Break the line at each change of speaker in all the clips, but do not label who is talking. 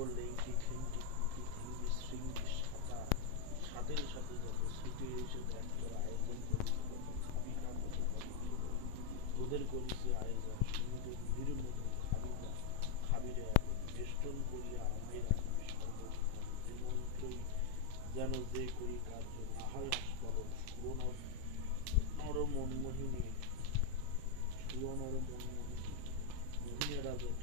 সাগর লেংটি খেংটি কুটি থিঙ্গি শৃঙ্গি সাথের সাথে যত ছুটে এসে দেখ তোর আয়োজন করিস কত খাবি না, কত তোদের করিস আয়োজন সুন্দর নির্মধু খাবি না, খাবি রে এখন। বেষ্টন করিয়া আমি রাখবি সর্বক্ষণ যে মন্ত্রই যেন যে করি কার্য না হয় আস্ফলন সুরনর নর মনমোহিনী সুরনর মনমোহিনী মহিলারা যত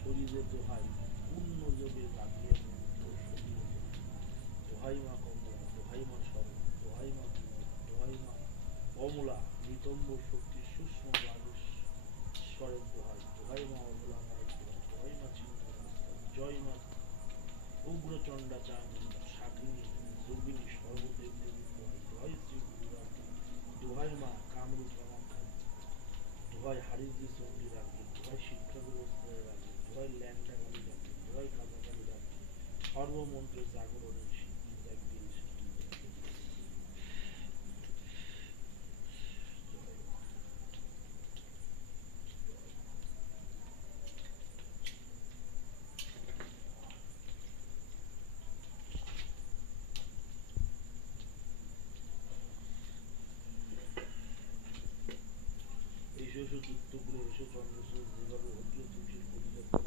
শরীরে শক্তি দোহাই দোহাই মা অমলা জয় মা উগ্রচণ্ডা চামুণ্ডা সাকিনী যোগিনী সর্বদেব দেবী দোহাই দোহাই শ্রী গুরুরাত্রি দোহাই মা কামরূপ কামাখ্যা দোহাই হারিজি চণ্ডী রাখবে দোহাই শিক্ষা ব্যবস্থায় রাখবে দোহাই ল্যাংটা গালি রাখবে দোহাই কাঁচা গালি রাখবেন সর্বমন্ত্রে জাগরণের বিশেষ ওষুধ টুকরো এসে চন্দ্রচূড় মৃগাল অর্জুন